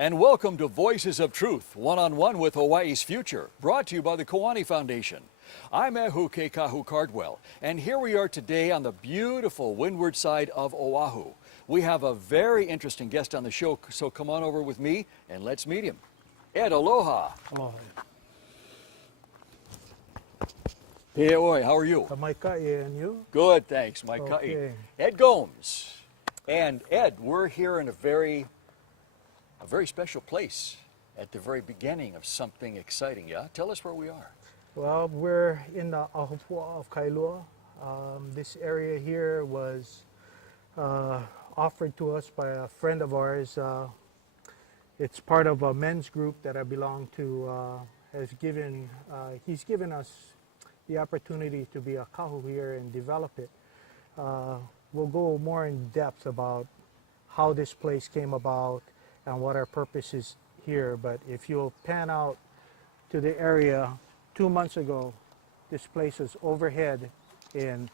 And welcome to Voices of Truth, one-on-one with Hawaii's future, brought to you by the Kiwani Foundation. I'm Ehu Keikahu Cardwell, and here we are today on the beautiful windward side of Oahu. We have a very interesting guest on the show, so come on over with me and let's meet him. Ed, aloha. Aloha. Hey, oi, how are you? Kamaikai, and you? Good, thanks, Mike. Okay. Ed Gomes. And Ed, we're here in a very special place at the very beginning of something exciting, yeah? Tell us where we are. Well, we're in the Ahopua of Kailua. This area here was offered to us by a friend of ours. It's part of a men's group that I belong to. He's given us the opportunity to be a kahu here and develop it. We'll go more in depth about how this place came about and what our purpose is here. But if you'll pan out to the area, 2 months ago, this place was overhead in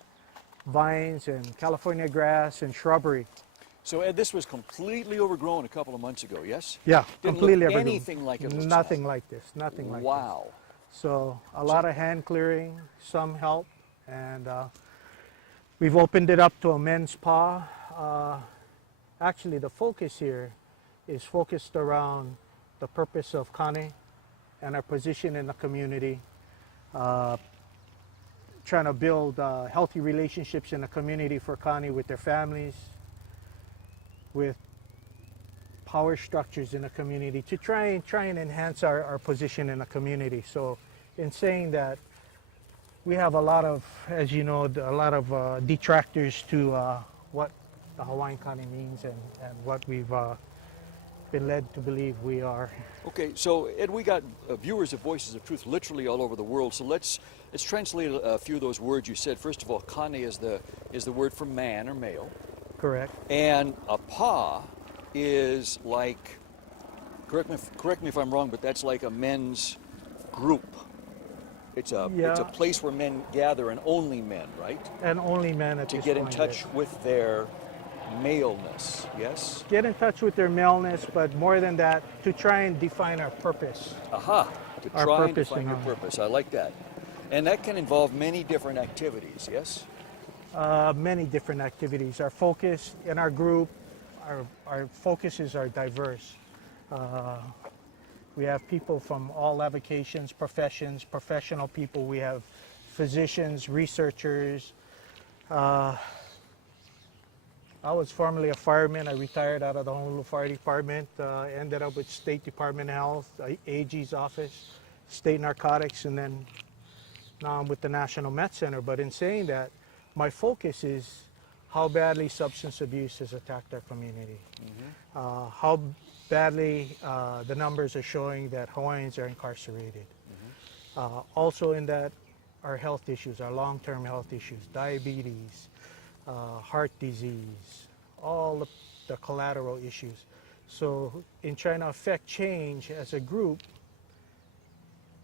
vines and California grass and shrubbery. So Ed, this was completely overgrown a couple of months ago, yes? Yeah, Didn't completely look overgrown. anything like it looks Nothing now. like this, nothing like this. Wow. So a lot of hand clearing, some help, and we've opened it up to a men's spa. Actually, the focus here is focused around the purpose of Kane and our position in the community, trying to build healthy relationships in the community for Kane with their families, with power structures in the community, to try and enhance our position in the community. So in saying that, we have a lot of, as you know, a lot of detractors to what the Hawaiian Kane means and what we've been led to believe we are. Okay, so Ed, we got viewers of Voices of Truth literally all over the world. So let's translate a few of those words you said. First of all, Kane is the word for man or male. Correct. And a pa is like, correct me if I'm wrong, but that's like a men's group. It's a place where men gather, and only men, right? And only men at To this get in point, touch yes. with their maleness, yes? Get in touch with their maleness, but more than that, to try and define our purpose. Aha, to Our try and purpose define in your life. purpose. I like that. And that can involve many different activities, yes? Many different activities. Our focus in our group, our focuses are diverse. We have people from all avocations, professions, professional people. We have physicians, researchers. I was formerly a fireman. I retired out of the Honolulu Fire Department, ended up with State Department of Health, AG's office, State Narcotics, and then now I'm with the National Met Center. But in saying that, my focus is how badly substance abuse has attacked our community. Mm-hmm. How badly the numbers are showing that Hawaiians are incarcerated. Mm-hmm. Also in that, our health issues, our long-term health issues, diabetes, heart disease, all the collateral issues. So in trying to affect change as a group,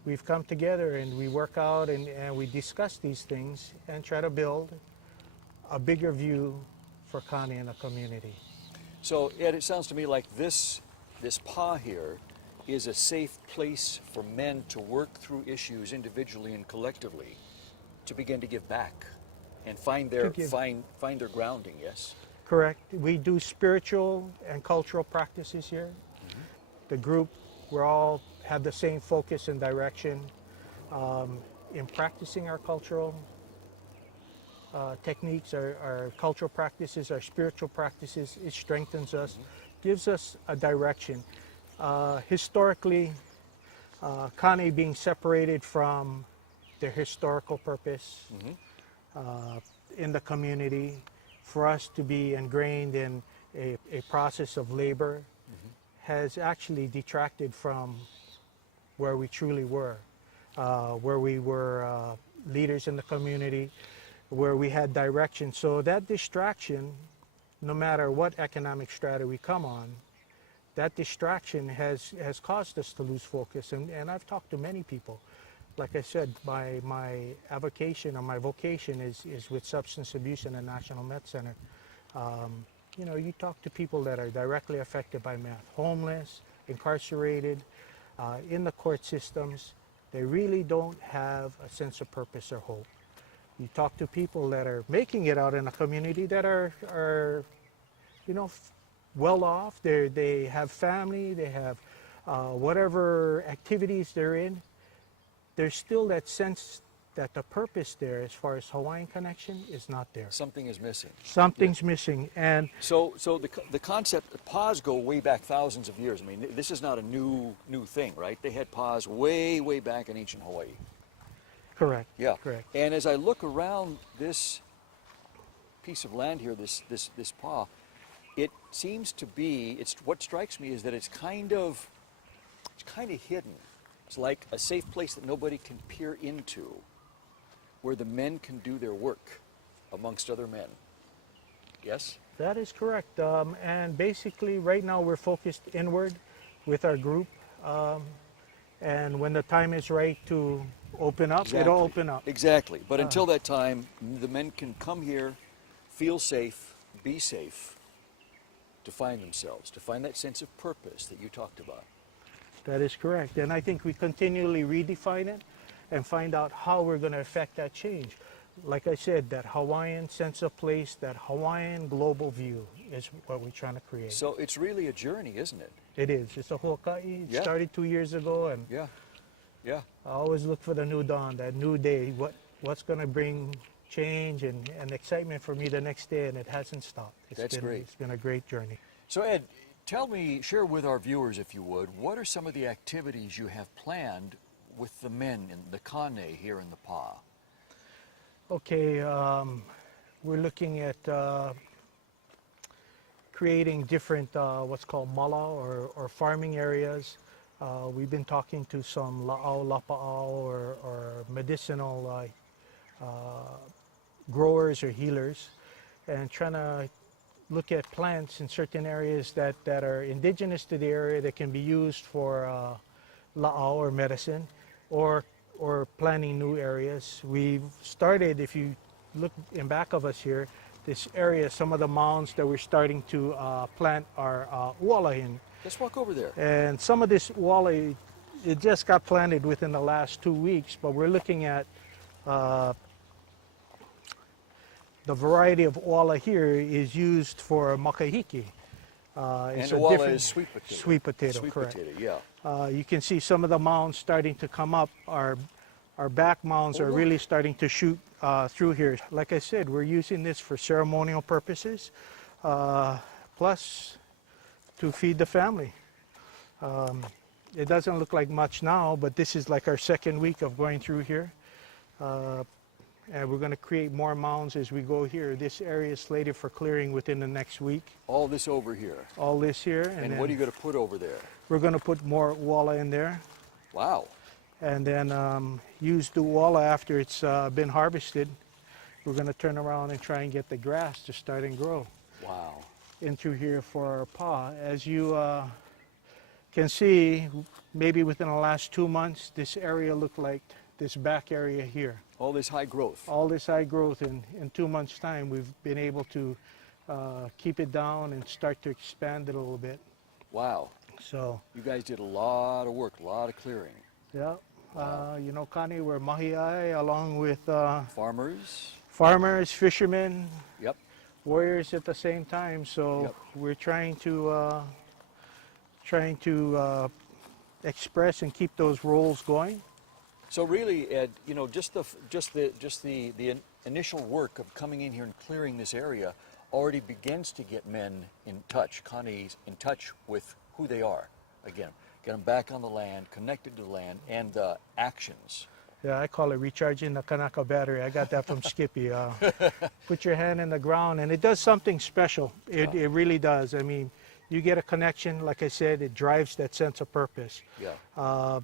we've come together and we work out and we discuss these things and try to build a bigger view for Kane in the community. So Ed, it sounds to me like this pa here is a safe place for men to work through issues individually and collectively, to begin to give back and find their grounding, yes? Correct. We do spiritual and cultural practices here. Mm-hmm. The group, we're all have the same focus and direction in practicing our cultural techniques, our cultural practices, our spiritual practices. It strengthens us, gives us a direction. Historically, Kane being separated from their historical purpose in the community, for us to be ingrained in a process of labor has actually detracted from where we truly were, where we were leaders in the community, where we had direction. So that distraction, no matter what economic strata we come on, that distraction has caused us to lose focus. And I've talked to many people. Like I said, my avocation or my vocation is with substance abuse in the National Med Center. You know, you talk to people that are directly affected by meth, homeless, incarcerated in the court systems. They really don't have a sense of purpose or hope. You talk to people that are making it out in a community that are you know, well off. They have family, they have whatever activities they're in. There's still that sense that the purpose there, as far as Hawaiian connection, is not there. Something is missing. Something's missing, and So the concept, pause go way back thousands of years. I mean, this is not a new thing, right? They had pause way back in ancient Hawaii. correct. Yeah. Correct. And as I look around this piece of land here, this paw, it seems to be. What strikes me is that it's kind of hidden. It's like a safe place that nobody can peer into, where the men can do their work amongst other men. Yes? That is correct. And basically, right now we're focused inward with our group. And when the time is right to open up, it'll open up. Exactly. But until that time, the men can come here, feel safe, be safe, to find themselves, to find that sense of purpose that you talked about. That is correct. And I think we continually redefine it and find out how we're going to affect that change. Like I said, that Hawaiian sense of place, that Hawaiian global view is what we're trying to create. So it's really a journey, isn't it? It is. It's a Hokai. It Yeah. started 2 years ago, and Yeah. Yeah. I always look for the new dawn, that new day, what's going to bring change and excitement for me the next day, and it hasn't stopped. That's great. It's been a great journey. So Ed, share with our viewers, if you would, what are some of the activities you have planned with the men in the Kane here in the PA? Okay, we're looking at creating different what's called mala or farming areas. We've been talking to some la'au, lapa'au or medicinal growers or healers, and trying to look at plants in certain areas that are indigenous to the area that can be used for la'au or medicine, or planting new areas. We've started, if you look in back of us here, this area, some of the mounds that we're starting to plant are uala in. Let's walk over there. And some of this uala, it just got planted within the last 2 weeks, but we're looking at the variety of uala here is used for makahiki. And uala is sweet potato. Sweet potato, Sweet correct. potato, yeah. You can see some of the mounds starting to come up. Our back mounds are really starting to shoot through here. Like I said, we're using this for ceremonial purposes, plus to feed the family. It doesn't look like much now, but this is like our second week of going through here. And we're going to create more mounds as we go here. This area is slated for clearing within the next week. All this over here. All this here. And what are you going to put over there? We're going to put more uala in there. Wow. And then use the uala after it's been harvested. We're going to turn around and try and get the grass to start and grow. Wow. In through here for our paw. As you can see, maybe within the last 2 months, this area looked like this back area here. All this high growth. All this high growth, in 2 months' time, we've been able to keep it down and start to expand it a little bit. Wow. So, You guys did a lot of work, a lot of clearing. yeah, you know, Connie, we're mahi'ai along with Farmers. farmers, fishermen, Yep. warriors at the same time. So Yep. we're trying to express and keep those roles going. So really, Ed, you know, just the initial work of coming in here and clearing this area already begins to get men in touch, Kane's in touch with who they are. Again, get them back on the land, connected to the land, and the actions. Yeah, I call it recharging the Kanaka battery. I got that from Skippy. Put your hand in the ground, and it does something special. It really does. I mean, you get a connection. Like I said, it drives that sense of purpose. Yeah.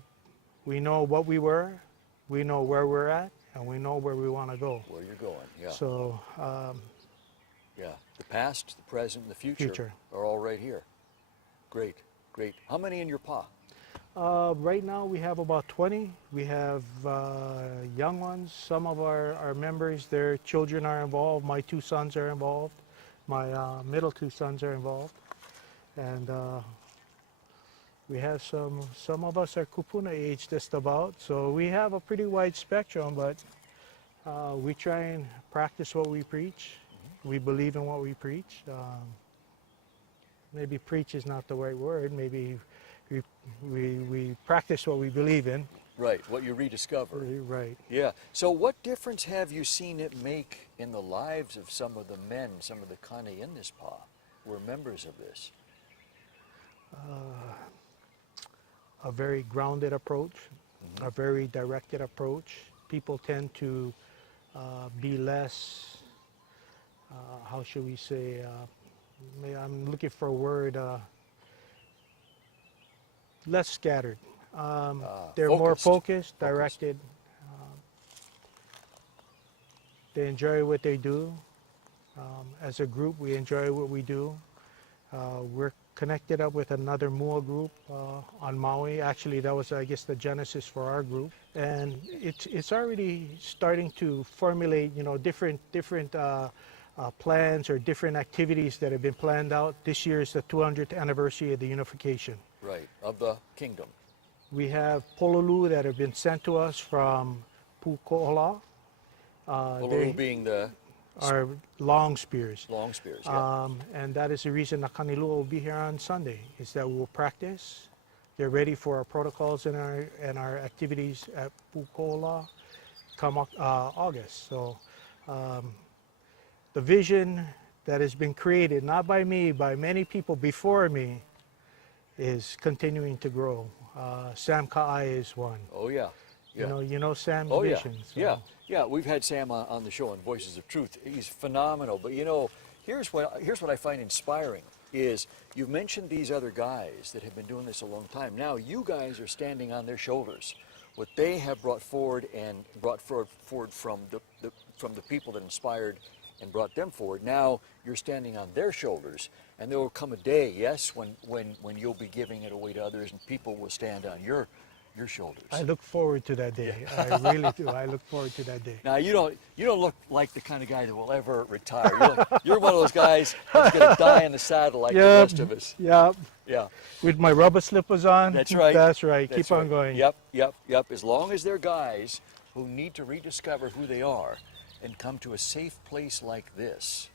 We know what we were, we know where we're at, and we know where we want to go. Where you're going. Yeah. So, Yeah. The past, the present, and the future, Future. are all right here. Great. Great. How many in your paw? right now we have about 20. We have young ones. Some of our members, their children are involved. My 2 sons are involved. My middle 2 sons are involved. And We have some of us are kupuna age just about, so we have a pretty wide spectrum, but we try and practice what we preach. We believe in what we preach. Maybe preach is not the right word. Maybe we practice what we believe in. Right, what you rediscover. Right. Yeah. So what difference have you seen it make in the lives of some of the men, some of the kane in this pa, who are members of this? A very grounded approach, a very directed approach. People tend to be less, how should we say, I'm looking for a word, less scattered. They're more focused, directed. They enjoy what they do. As a group, we enjoy what we do. We're connected up with another Mua group on Maui. Actually, that was, I guess, the genesis for our group. And it's already starting to formulate, you know, different plans or different activities that have been planned out. This year is the 200th anniversary of the unification. Right, of the kingdom. We have pololu that have been sent to us from Puko'ola. Pololu being the are long spears. long spears, yeah. And that is the reason the Kanilua will be here on Sunday, is that we'll practice. They're ready for our protocols and our activities at Puko'ola come August. So the vision that has been created, not by me, by many people before me, is continuing to grow. Sam Ka'ai is one. Oh, yeah. Yeah. You know Sam's Oh, yeah. vision. So. Yeah. Yeah, we've had Sam on the show on Voices of Truth. He's phenomenal. But, you know, here's what I find inspiring is you've mentioned these other guys that have been doing this a long time. Now you guys are standing on their shoulders. What they have brought forward and brought forward from the people that inspired and brought them forward. Now you're standing on their shoulders, and there will come a day, yes, when you'll be giving it away to others, and people will stand on your shoulders. I look forward to that day. I really do. I look forward to that day. Now you don't look like the kind of guy that will ever retire. You're one of those guys that's going to die in the saddle like the rest of us. Yeah. Yeah. With my rubber slippers on. That's right. That's right. That's Keep on right. going. Yep. As long as they're guys who need to rediscover who they are and come to a safe place like this,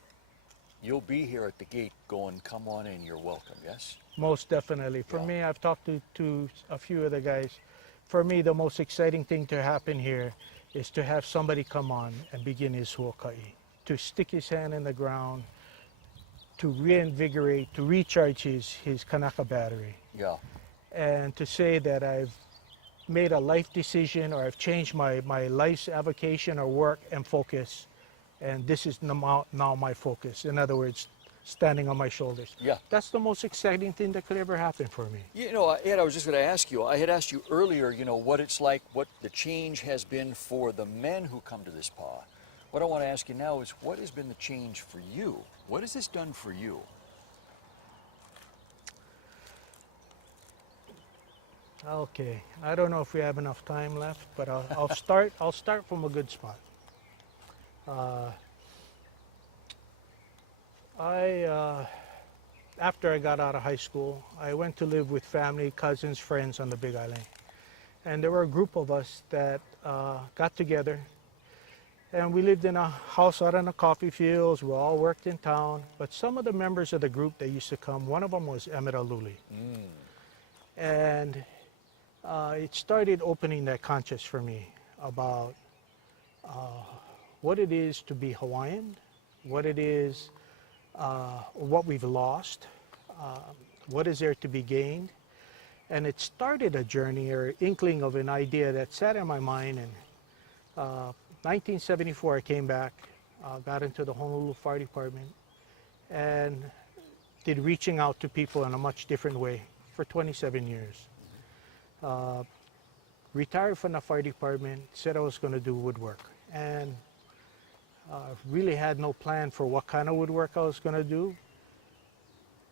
you'll be here at the gate going, come on in, you're welcome, yes? Most definitely. For me, I've talked to a few of the guys. For me, the most exciting thing to happen here is to have somebody come on and begin his huakai, to stick his hand in the ground, to reinvigorate, to recharge his Kanaka battery. Yeah. And to say that I've made a life decision or I've changed my life's avocation or work and focus, and this is now my focus. In other words, standing on my shoulders. Yeah. That's the most exciting thing that could ever happen for me. You know, Ed, I was just going to ask you, I had asked you earlier, you know, what it's like, what the change has been for the men who come to this pa. What I want to ask you now is, what has been the change for you? What has this done for you? Okay, I don't know if we have enough time left, but I'll start. I'll start from a good spot. After I got out of high school, I went to live with family, cousins, friends on the Big Island, and there were a group of us that got together, and we lived in a house out in the coffee fields. We all worked in town, but some of the members of the group that used to come, one of them was Emmett Aluli, and it started opening that conscience for me about what it is to be Hawaiian, what it is, what we've lost, what is there to be gained. And it started a journey or inkling of an idea that sat in my mind. And 1974, I came back, got into the Honolulu Fire Department, and did reaching out to people in a much different way for 27 years. Retired from the fire department, said I was going to do woodwork, and really had no plan for what kind of woodwork I was going to do.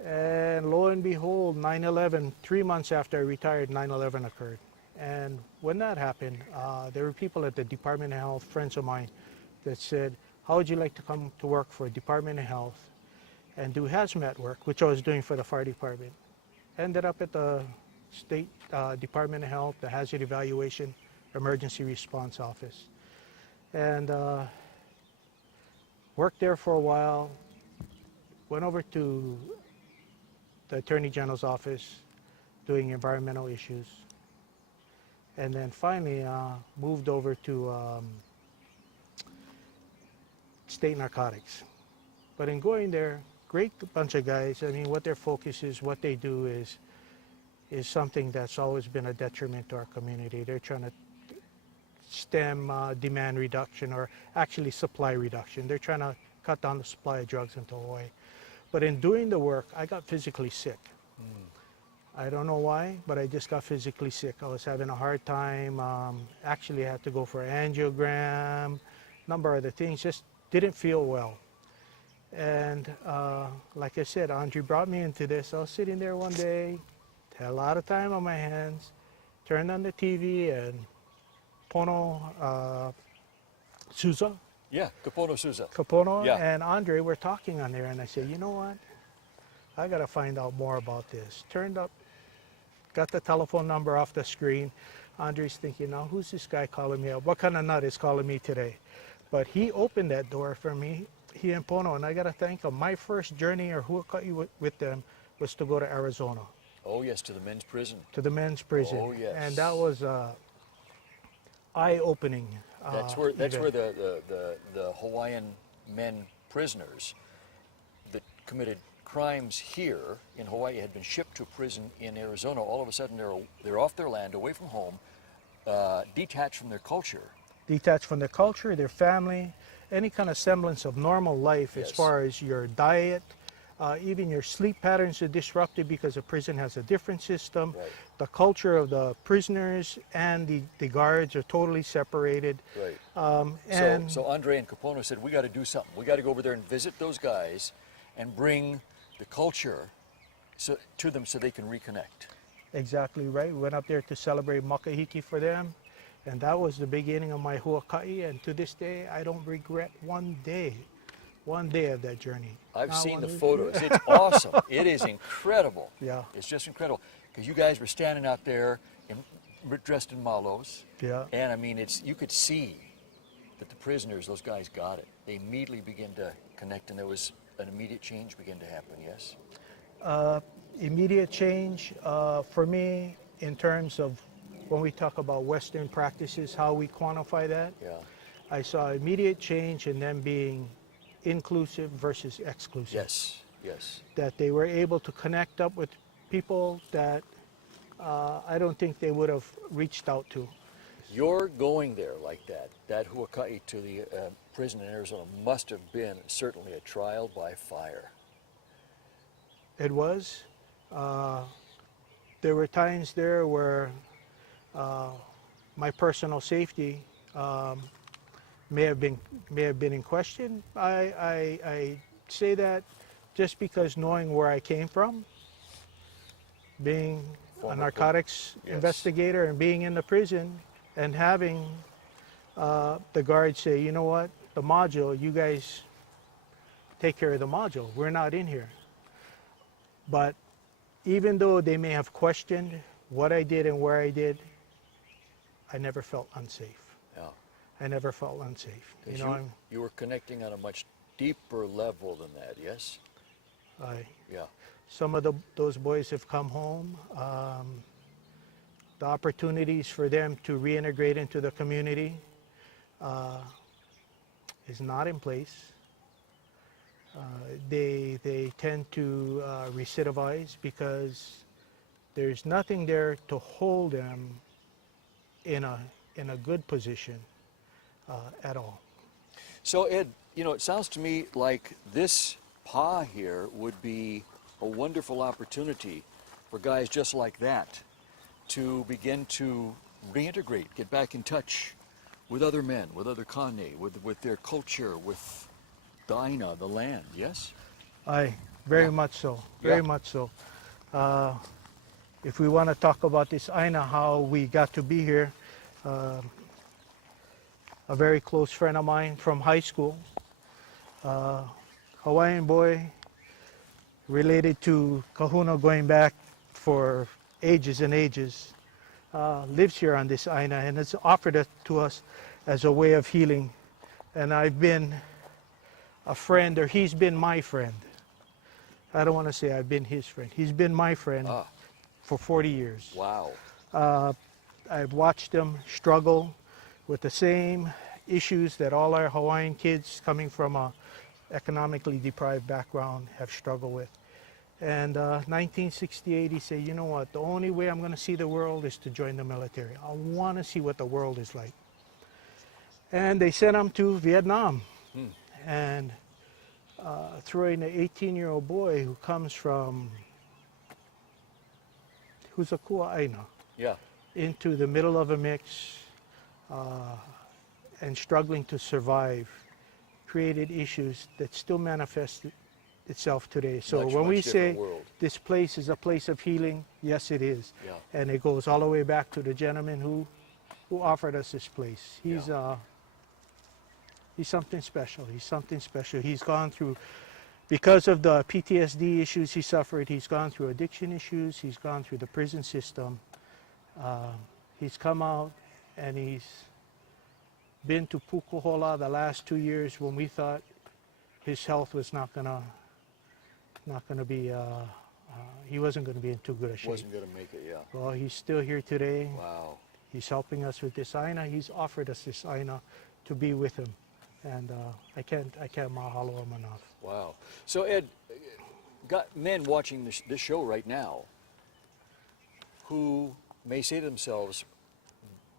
And lo and behold, 9/11, 3 months after I retired, 9/11 occurred. And when that happened, there were people at the Department of Health, friends of mine, that said, how would you like to come to work for Department of Health and do hazmat work, which I was doing for the fire department. Ended up at the State Department of Health, the Hazard Evaluation Emergency Response Office. And worked there for a while, went over to the Attorney General's office doing environmental issues, and then finally moved over to state narcotics. But in going there, great bunch of guys. I mean, what their focus is, what they do is something that's always been a detriment to our community. They're trying to stem demand reduction, or actually supply reduction. They're trying to cut down the supply of drugs into Hawaii. But in doing the work, I got physically sick. I don't know why, but I just got physically sick. I was having a hard time. Actually, I had to go for an angiogram, number of other things. Just didn't feel well. And like I said, Andre brought me into this. I was sitting there one day, had a lot of time on my hands, turned on the TV, and Pono Souza. Yeah, Kapono Souza. Kapono Yeah. and Andre were talking on there, and I said, you know what? I got to find out more about this. Turned up, got the telephone number off the screen. Andre's thinking, now who's this guy calling me up? What kind of nut is calling me today? But he opened that door for me, he and Pono, and I got to thank him. My first journey or huaka'i with them was to go to Arizona. Oh, yes, to the men's prison. To the men's prison. Oh, yes. And that was eye-opening. That's where event. the Hawaiian men prisoners that committed crimes here in Hawaii had been shipped to prison in Arizona. All of a sudden, they're off their land, away from home, detached from their culture. Detached from their culture, their family, any kind of semblance of normal life as Yes. far as your diet, even your sleep patterns are disrupted because the prison has a different system. Right. The culture of the prisoners and the guards are totally separated. Right. And So Andre and Kapono said, we got to do something. We got to go over there and visit those guys and bring the culture to them so they can reconnect. exactly right. We went up there to celebrate Makahiki for them. And that was the beginning of my huaka'i. And to this day, I don't regret one day of that journey. I've Not seen one the day. photos. It's awesome. It is incredible. Yeah. It's just incredible. Because you guys were standing out there dressed in malos. Yeah. And I mean, you could see that the prisoners, those guys got it. They immediately began to connect, and there was an immediate change began to happen, yes? Immediate change for me in terms of when we talk about Western practices, how we quantify that. Yeah. I saw immediate change in them being inclusive versus exclusive. Yes, yes. That they were able to connect up with people that I don't think they would have reached out to. You're going there like that huaka'i to the prison in Arizona must have been certainly a trial by fire. It was. There were times there where my personal safety may have been in question. I say that just because knowing where I came from, being a narcotics Yes. investigator and being in the prison and having the guards say, you know what, the module, you guys take care of the module. We're not in here. But even though they may have questioned what I did and where I did, I never felt unsafe. Yeah. I never felt unsafe. 'Cause You know, you were connecting on a much deeper level than that, yes? Yeah. some of those boys have come home. The opportunities for them to reintegrate into the community is not in place. They tend to recidivize because there's nothing there to hold them in a good position at all. So Ed, you know, it sounds to me like this PA here would be a wonderful opportunity for guys just like that to begin to reintegrate, get back in touch with other men, with other Kane, with their culture, with the Aina, the land, yes? Aye, very Yeah. much so, very Yeah. much so. If we want to talk about this Aina, how we got to be here, a very close friend of mine from high school, Hawaiian boy, related to Kahuna going back for ages and ages, lives here on this Aina, and has offered it to us as a way of healing. And I've been a friend, or he's been my friend. I don't want to say I've been his friend. He's been my friend for 40 years. Wow. I've watched him struggle with the same issues that all our Hawaiian kids coming from a economically deprived background have struggled with. And 1968, he said, you know what, the only way I'm going to see the world is to join the military. I want to see what the world is like. And they sent him to Vietnam. And throwing an 18-year-old boy who comes from, who's a kua aina, into the middle of a mix and struggling to survive, created issues that still manifest itself today. So when we say this place is a place of healing, yes it is. And it goes all the way back to the gentleman who offered us this place. He's something special. He's something special. He's gone through, because of the PTSD issues he suffered, he's gone through addiction issues, he's gone through the prison system. He's come out and he's been to Pukuhola the last 2 years when we thought his health was not gonna be, he wasn't gonna be in too good a shape. Wasn't gonna make it, Well, he's still here today. Wow. He's helping us with this Aina. He's offered us this Aina to be with him. And I can't mahalo him enough. Wow. So Ed, got men watching this show right now who may say to themselves,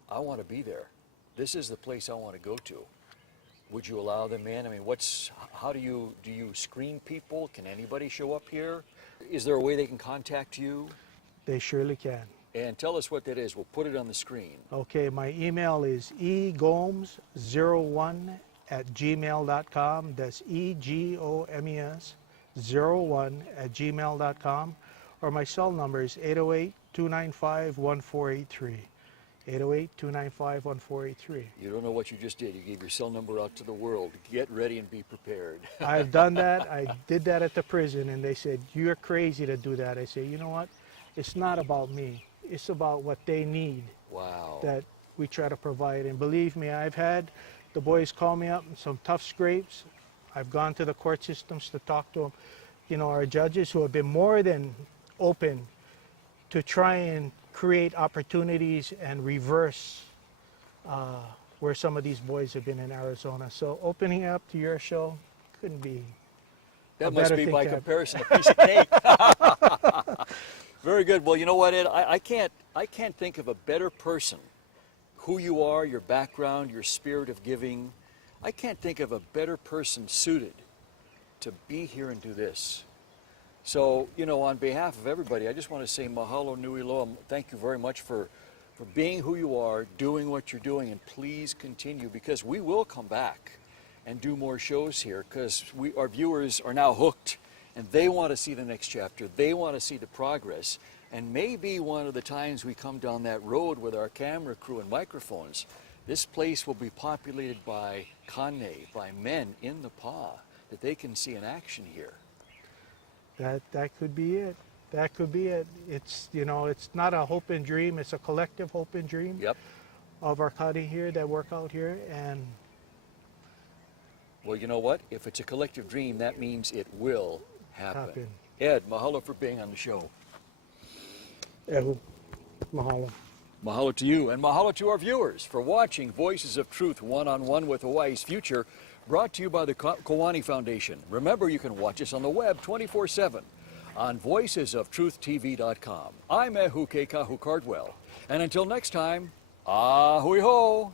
I want to be there. This is the place I want to go to. Would you allow them in? I mean, how do you screen people? Can anybody show up here? Is there a way they can contact you? They surely can. And tell us what that is. We'll put it on the screen. Okay, my email is egomes01@gmail.com. That's EGOMES01@gmail.com. Or my cell number is 808-295-1483. 808-295-1483. You don't know what you just did. You gave your cell number out to the world. Get ready and be prepared. I've done that. I did that at the prison, and they said, you're crazy to do that. I say, you know what? It's not about me. It's about what they need. Wow. That we try to provide. And believe me, I've had the boys call me up in some tough scrapes. I've gone to the court systems to talk to them. You know, our judges who have been more than open to try and create opportunities and reverse where some of these boys have been in Arizona. So opening up to your show couldn't be That must be, by comparison, a piece of cake. Very good. Well, you know what, Ed? I can't think of a better person. Who you are, your background, your spirit of giving. I can't think of a better person suited to be here and do this. So, you know, on behalf of everybody, I just want to say mahalo nui loa. Thank you very much for being who you are, doing what you're doing, and please continue, because we will come back and do more shows here, because our viewers are now hooked and they want to see the next chapter. They want to see the progress. And maybe one of the times we come down that road with our camera crew and microphones, this place will be populated by kane, by men in the pa, that they can see in action here. That could be it. That could be it. It's, you know, it's not a hope and dream. It's a collective hope and dream of our kane here that work out here. And well, you know what? If it's a collective dream, that means it will happen. Ed, mahalo for being on the show. Ehu, mahalo. Mahalo to you, and mahalo to our viewers for watching Voices of Truth One-on-One with Hawaii's Future, brought to you by the Koani Foundation. Remember, you can watch us on the web 24/7 on voicesoftruth.tv.com. I'm Ehu Kahu Cardwell, and until next time, ahui ho!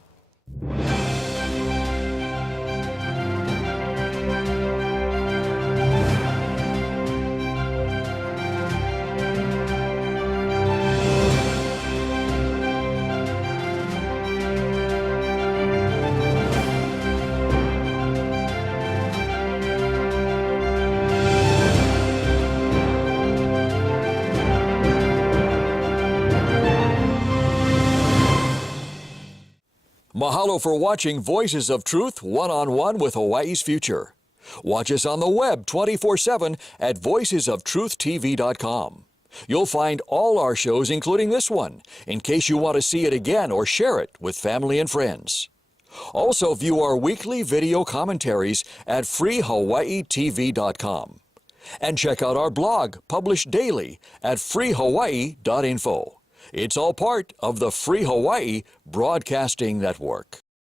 Mahalo for watching Voices of Truth One-on-One with Hawaii's Future. Watch us on the web 24/7 at voicesoftruth.tv.com. You'll find all our shows, including this one, in case you want to see it again or share it with family and friends. Also, view our weekly video commentaries at freehawaiitv.com. And check out our blog, published daily, at freehawaii.info. It's all part of the Free Hawaii Broadcasting Network.